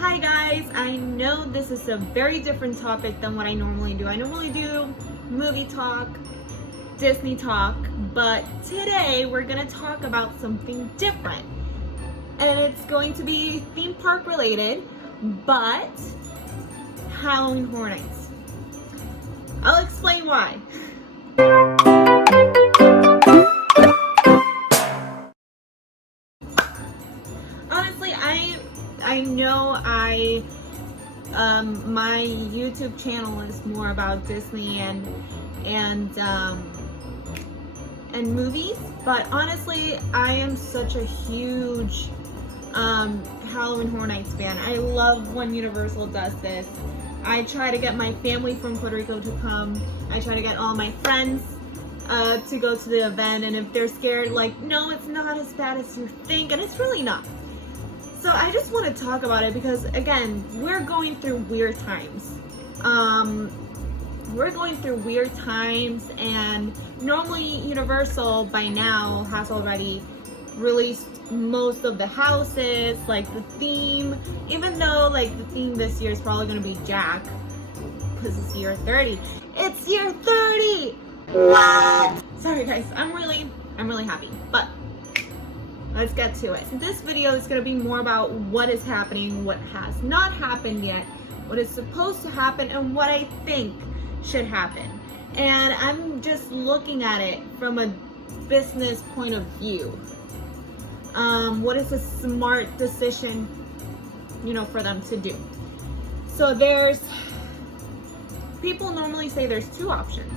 Hi guys, I know this is a very different topic than what I normally do. I normally do movie talk, Disney talk, but today we're gonna talk about something different. And it's going to be theme park related, but Halloween Horror Nights. I'll explain why. Honestly, I know my YouTube channel is more about Disney and movies, but honestly, I am such a huge Halloween Horror Nights fan. I love when Universal does this. I try to get my family from Puerto Rico to come. I try to get all my friends to go to the event, and if they're scared, like, no, it's not as bad as you think, and it's really not. So I just want to talk about it because, again, we're going through weird times. We're going through weird times, and normally Universal by now has already released most of the houses, like the theme, even though like the theme this year is probably going to be Jack because it's year 30. It's year 30! What? Sorry guys, I'm really happy, but let's get to it. This video is going to be more about what is happening, what has not happened yet, what is supposed to happen, and what I think should happen. And I'm just looking at it from a business point of view. What is a smart decision, for them to do? So people normally say there's two options.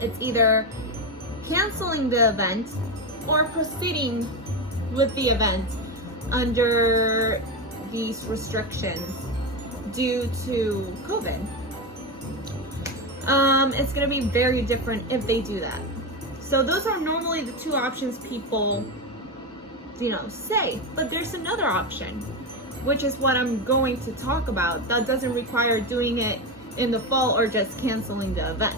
It's either canceling the event or proceeding with the event under these restrictions due to COVID. It's gonna be very different if they do that. So those are normally the two options people, say. But there's another option, which is what I'm going to talk about, that doesn't require doing it in the fall or just canceling the event.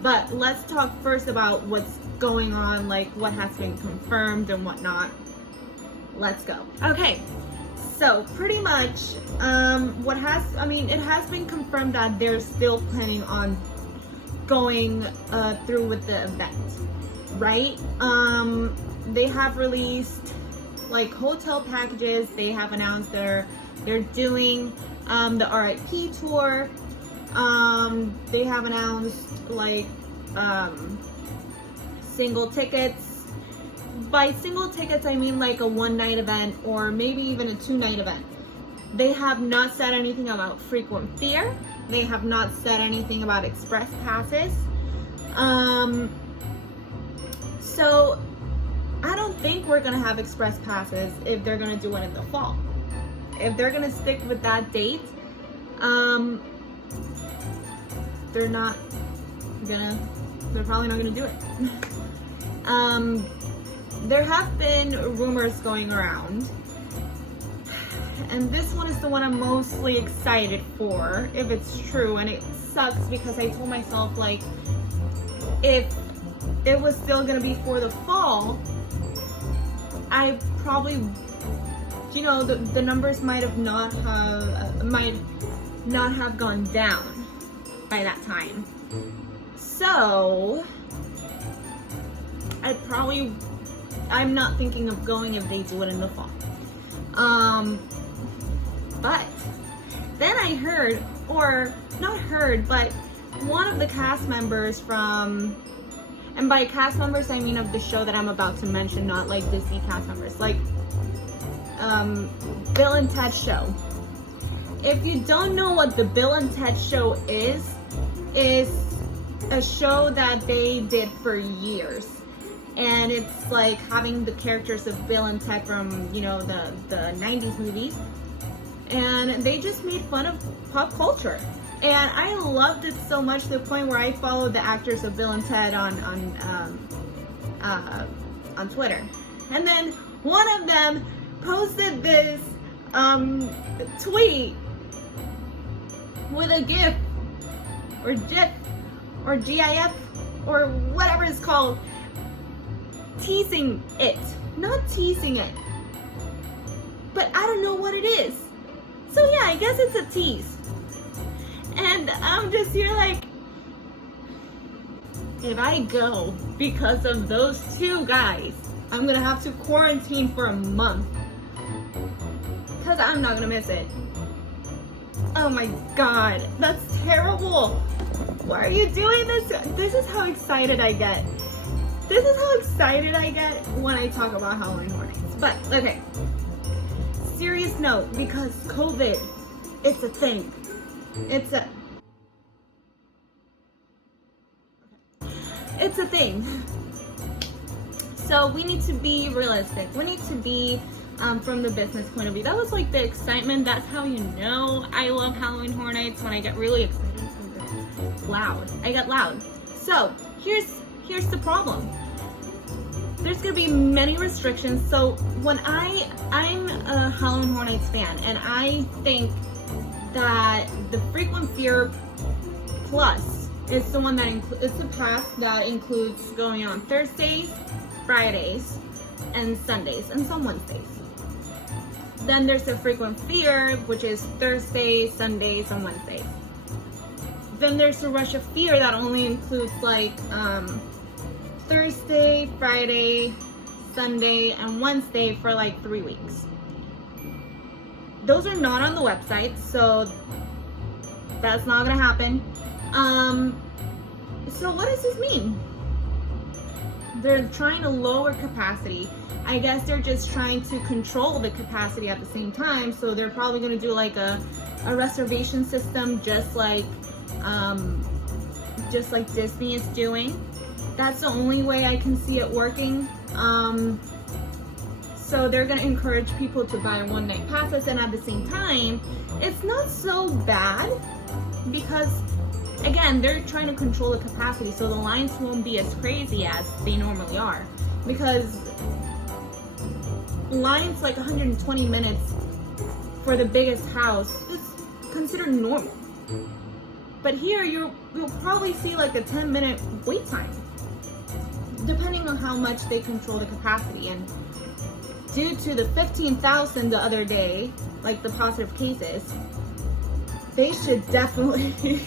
But let's talk first about what's going on, like what has been confirmed and whatnot. Let's go. Okay, so pretty much it has been confirmed that they're still planning on going through with the event, right? They have released like hotel packages. They have announced they're doing the RIP tour. They have announced like single tickets. By single tickets, I mean like a one-night event or maybe even a two-night event. They have not said anything about frequent flyer. They have not said anything about express passes. So I don't think we're gonna have express passes if they're gonna do it in the fall. If they're gonna stick with that date, they're probably not gonna do it. There have been rumors going around, and this one is the one I'm mostly excited for, if it's true. And it sucks because I told myself, like, if it was still gonna be for the fall, I probably, the numbers might not have gone down by that time. So I'm not thinking of going if they do it in the fall. But then I heard, or not heard, but one of the cast members from, and by cast members I mean of the show that I'm about to mention, not like Disney cast members, like Bill and Ted show. If you don't know what the Bill and Ted show is a show that they did for years. And it's like having the characters of Bill and Ted from, the 90s movies. And they just made fun of pop culture. And I loved it so much to the point where I followed the actors of Bill and Ted on Twitter. And then one of them posted this tweet with a GIF or GIF or GIF or whatever it's called, teasing it, not teasing it, but I don't know what it is. So yeah, I guess it's a tease. And I'm just here like, if I go because of those two guys, I'm gonna have to quarantine for a month. Because I'm not gonna miss it. Oh my God, that's terrible. Why are you doing this? This is how excited I get. This is how excited I get when I talk about Halloween Horror Nights. But, okay. Serious note, because COVID, it's a thing. It's a thing. So we need to be realistic. We need to be from the business point of view. That was like the excitement. That's how you know I love Halloween Horror Nights, when I get really excited. Loud. I get loud. So here's the problem. There's gonna be many restrictions. So when I'm a Halloween Horror Nights fan, and I think that the Frequent Fear Plus is the one that it's the pass that includes going on Thursdays, Fridays, and Sundays, and some Wednesdays. Then there's the Frequent Fear, which is Thursdays, Sundays, and Wednesdays. Then there's the Rush of Fear that only includes like Thursday, Friday, Sunday, and Wednesday for like 3 weeks. Those are not on the website, so that's not gonna happen. So what does this mean? They're trying to lower capacity. I guess they're just trying to control the capacity at the same time. So they're probably gonna do like a reservation system, just like Disney is doing. That's the only way I can see it working. So they're gonna encourage people to buy one-night passes, and at the same time, it's not so bad because, again, they're trying to control the capacity, so the lines won't be as crazy as they normally are. Because lines like 120 minutes for the biggest house is considered normal. But here you'll probably see like a 10-minute wait time, depending on how much they control the capacity. And due to the 15,000 the other day, like the positive cases, they should definitely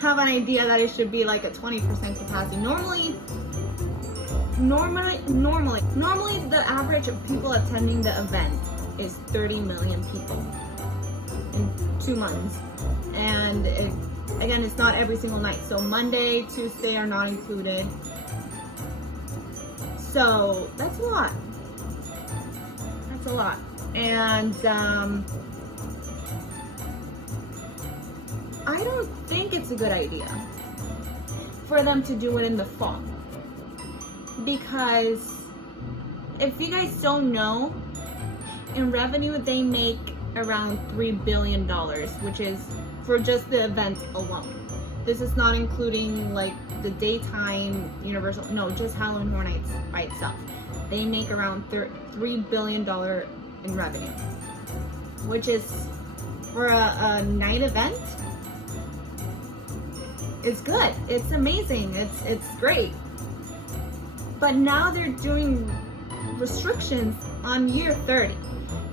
have an idea that it should be like a 20% capacity. Normally the average of people attending the event is 30 million people in 2 months. And again, it's not every single night. So Monday, Tuesday are not included. So that's a lot. That's a lot. And I don't think it's a good idea for them to do it in the fall. Because if you guys don't know, in revenue they make around $3 billion, which is for just the event alone. This is not including like the daytime Universal, no, just Halloween Horror Nights by itself. They make around $3 billion in revenue, which is for a night event. It's good. It's amazing. It's great. But now they're doing restrictions on year 30.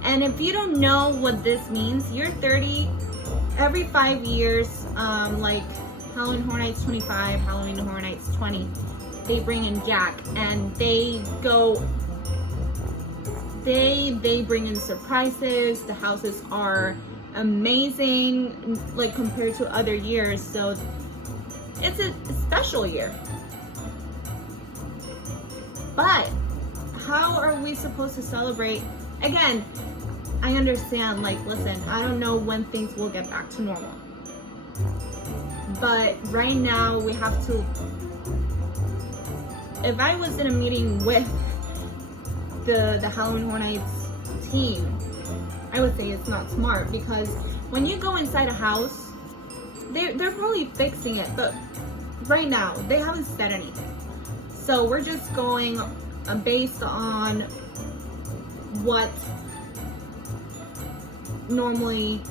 And if you don't know what this means, year 30, every 5 years, like Halloween Horror Nights 25, Halloween Horror Nights 20, they bring in Jack, and they bring in surprises. The houses are amazing, like compared to other years. So it's a special year. But how are we supposed to celebrate? Again, I understand, like, listen, I don't know when things will get back to normal. But right now we have to, if I was in a meeting with the Halloween Horror Nights team, I would say it's not smart, because when you go inside a house, they're probably fixing it, but right now they haven't said anything. So we're just going based on what normally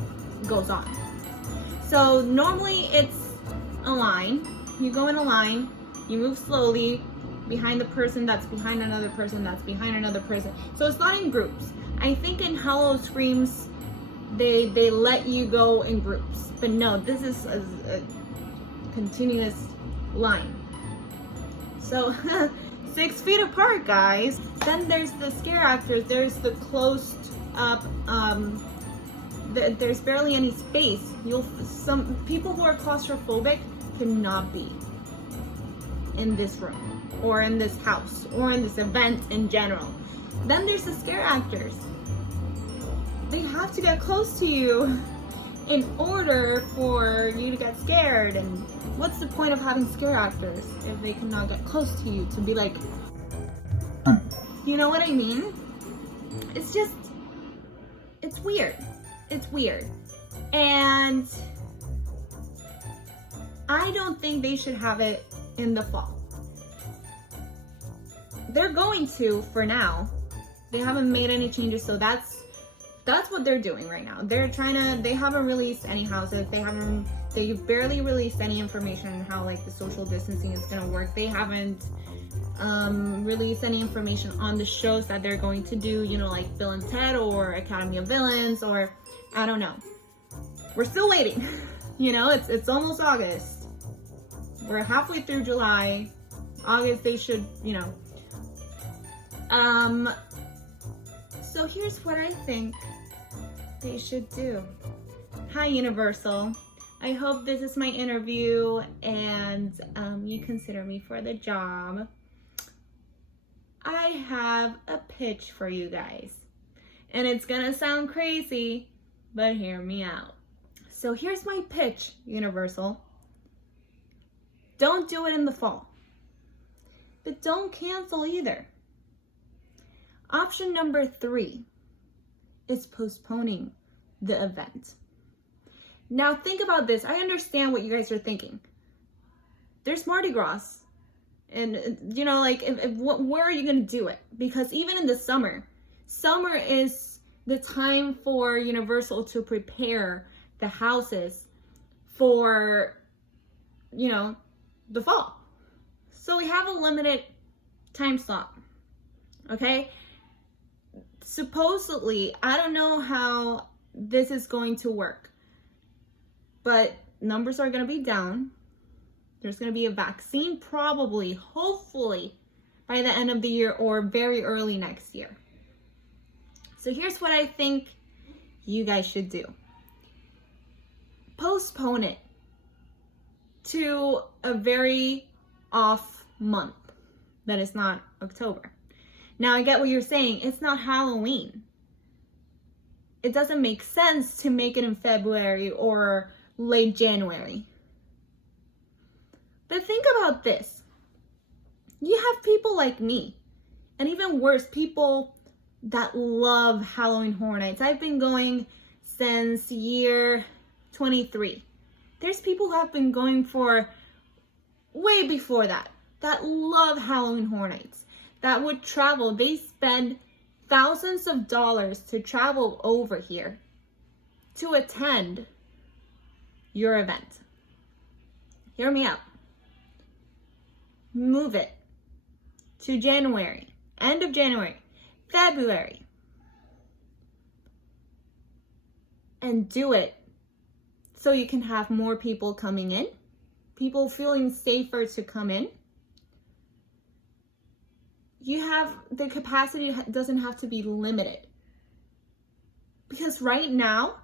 goes on. So normally it's a line. You go in a line, you move slowly behind the person that's behind another person that's behind another person. So it's not in groups. I think in Hollow Screams, they let you go in groups, but no, this is a continuous line. So 6 feet apart, guys. Then there's the scare actors. There's the closed up. There's barely any space. Some people who are claustrophobic cannot be in this room or in this house or in this event in general. Then there's the scare actors. They have to get close to you in order for you to get scared. And what's the point of having scare actors if they cannot get close to you to be like, you know what I mean? It's weird. It's weird. And I don't think they should have it in the fall. They're going to for now. They haven't made any changes, so that's what they're doing right now. They haven't released any houses. They barely released any information on how like the social distancing is gonna work. They haven't released any information on the shows that they're going to do, you know, like Bill and Ted or Academy of Villains, or I don't know. We're still waiting. You know, it's almost August. We're halfway through July. August, they should, you know. So here's what I think they should do. Hi, Universal. I hope this is my interview and you consider me for the job. I have a pitch for you guys. And it's gonna sound crazy, but hear me out. So here's my pitch, Universal. Don't do it in the fall. But don't cancel either. Option number 3 is postponing the event. Now think about this. I understand what you guys are thinking. There's Mardi Gras. And you know, like, where are you gonna do it? Because even in the summer is the time for Universal to prepare the houses for, you know, the fall. So we have a limited time slot, okay? Supposedly, I don't know how this is going to work, but numbers are going to be down. There's going to be a vaccine probably, hopefully, by the end of the year or very early next year. So here's what I think you guys should do. Postpone it to a very off month that is not October. Now I get what you're saying. It's not Halloween. It doesn't make sense to make it in February or late January. But think about this. You have people like me, and even worse, people that love Halloween Horror Nights. I've been going since year 23. There's people who have been going for way before that love Halloween Horror Nights, that would travel. They spend thousands of dollars to travel over here to attend your event. Hear me out. Move it to January, end of January, February, and do it so you can have more people coming in, people feeling safer to come in. You have the capacity, doesn't have to be limited. Because right now,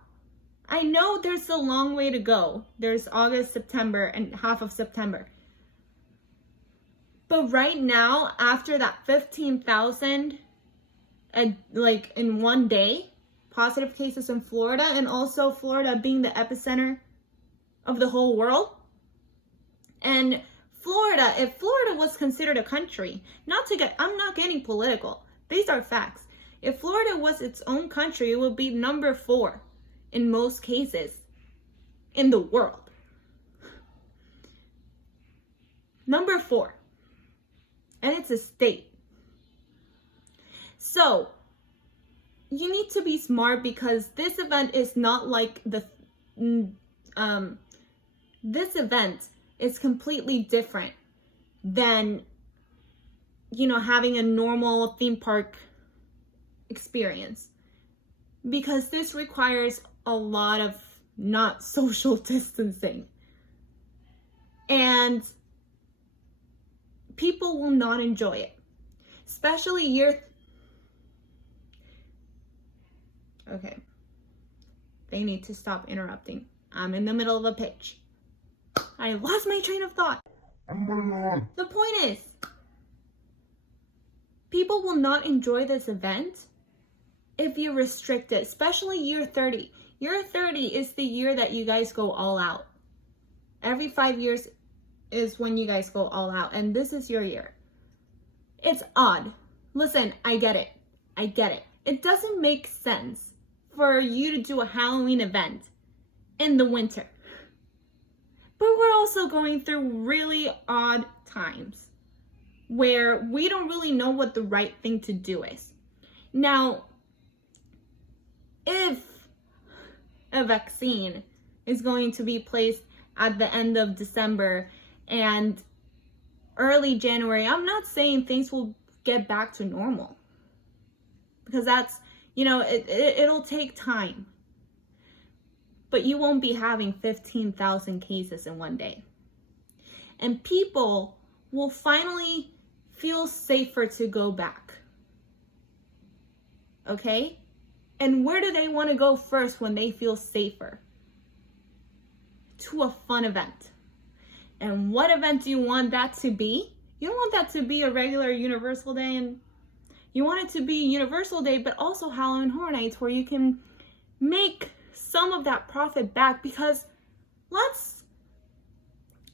I know there's a long way to go. There's August, September, and half of September. But right now, after that 15,000, like in one day, positive cases in Florida, and also Florida being the epicenter of the whole world. And Florida, if Florida was considered a country, I'm not getting political. These are facts. If Florida was its own country, it would be number 4 in most cases in the world. Number 4. And it's a state. So you need to be smart, because this event is not like this event is completely different than, you know, having a normal theme park experience. because this requires a lot of not social distancing. And people will not enjoy it. Especially okay. They need to stop interrupting. I'm in the middle of a pitch. I lost my train of thought. Oh my God. The point is, people will not enjoy this event if you restrict it, especially year 30. Year 30 is the year that you guys go all out. Every 5 years is when you guys go all out, and this is your year. It's odd. Listen, I get it. I get it. It doesn't make sense for you to do a Halloween event in the winter. But we're also going through really odd times where we don't really know what the right thing to do is. Now, if a vaccine is going to be placed at the end of December and early January, I'm not saying things will get back to normal, because that's, it'll take time. But you won't be having 15,000 cases in one day. And people will finally feel safer to go back. Okay? And where do they want to go first when they feel safer? To a fun event. And what event do you want that to be? You don't want that to be a regular Universal Day, and you want it to be Universal Day, but also Halloween Horror Nights, where you can make some of that profit back. Because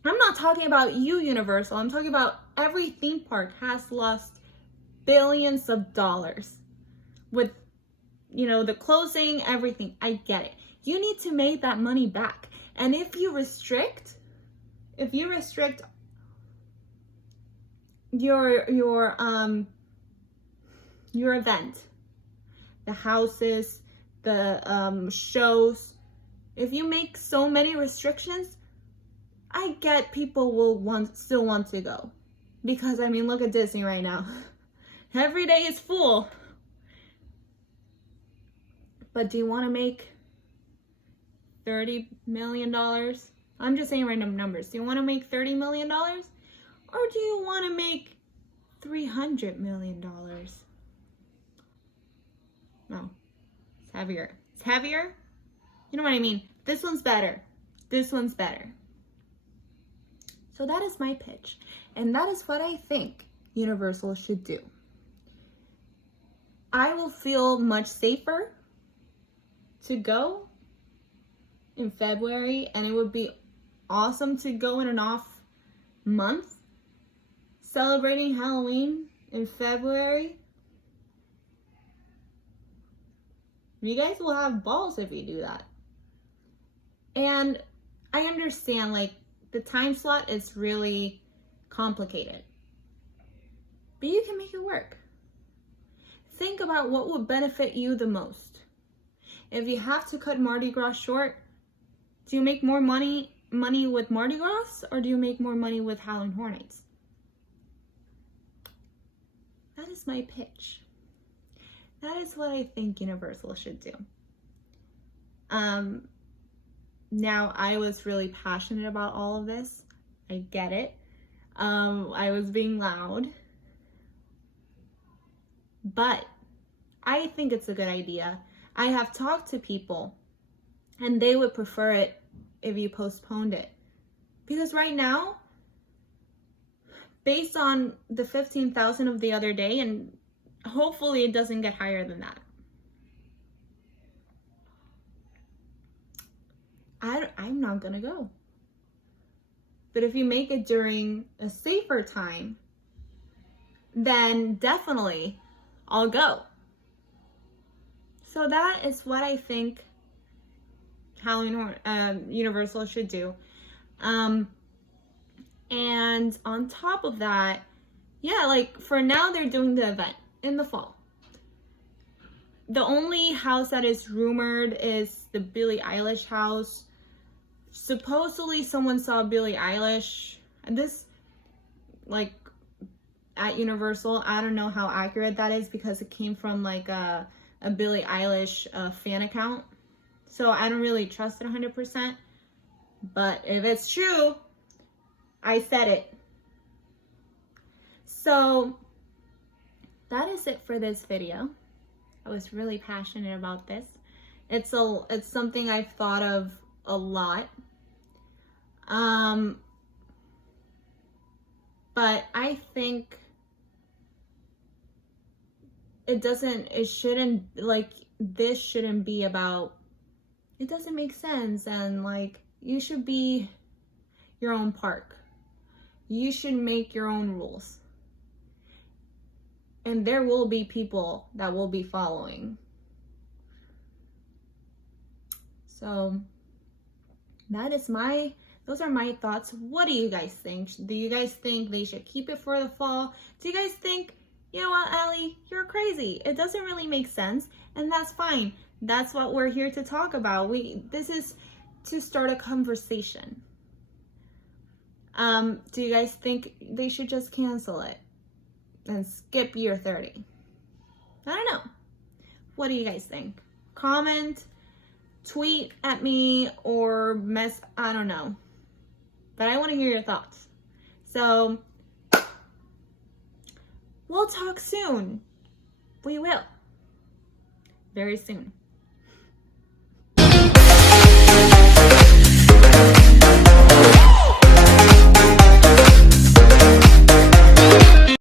I'm not talking about you, Universal. I'm talking about every theme park has lost billions of dollars with, the closing, everything. I get it. You need to make that money back. And if you restrict your event, the houses, the shows, if you make so many restrictions, I get people will still want to go. Because look at Disney right now. Every day is full. But do you want to make $30 million? I'm just saying random numbers. Do you want to make $30 million? Or do you want to make $300 million? No, it's heavier. It's heavier? You know what I mean? This one's better. This one's better. So that is my pitch. And that is what I think Universal should do. I will feel much safer to go in February, and it would be awesome to go in an off month celebrating Halloween in February. You guys will have balls if you do that. And I understand, the time slot is really complicated, but you can make it work. Think about what would benefit you the most. If you have to cut Mardi Gras short, do you make more money with Mardi Gras, or do you make more money with Halloween Horror Nights? That is my pitch. That is what I think Universal should do. Now, I was really passionate about all of this. I get it. I was being loud. But I think it's a good idea. I have talked to people, and they would prefer it if you postponed it. Because right now, based on the 15,000 of the other day, and hopefully it doesn't get higher than that, I'm not gonna go. But if you make it during a safer time, then definitely I'll go. So that is what I think Universal should do. And on top of that, for now, they're doing the event in the fall. The only house that is rumored is the Billie Eilish house. Supposedly someone saw Billie Eilish, and this, at Universal. I don't know how accurate that is, because it came from a a Billie Eilish fan account. So I don't really trust it 100%. But if it's true, I said it. So that is it for this video. I was really passionate about this. It's something I've thought of a lot. But I think this shouldn't be about, it doesn't make sense, and like, you should be your own park. You should make your own rules. And there will be people that will be following. So those are my thoughts. What do you guys think? Do you guys think they should keep it for the fall? Do you guys think, you know what, Allie, you're crazy. It doesn't really make sense, and that's fine. That's what we're here to talk about. This is to start a conversation. Do you guys think they should just cancel it and skip year 30? I don't know. What do you guys think? Comment, tweet at me, or I don't know. But I want to hear your thoughts. So we'll talk soon. We will. Very soon.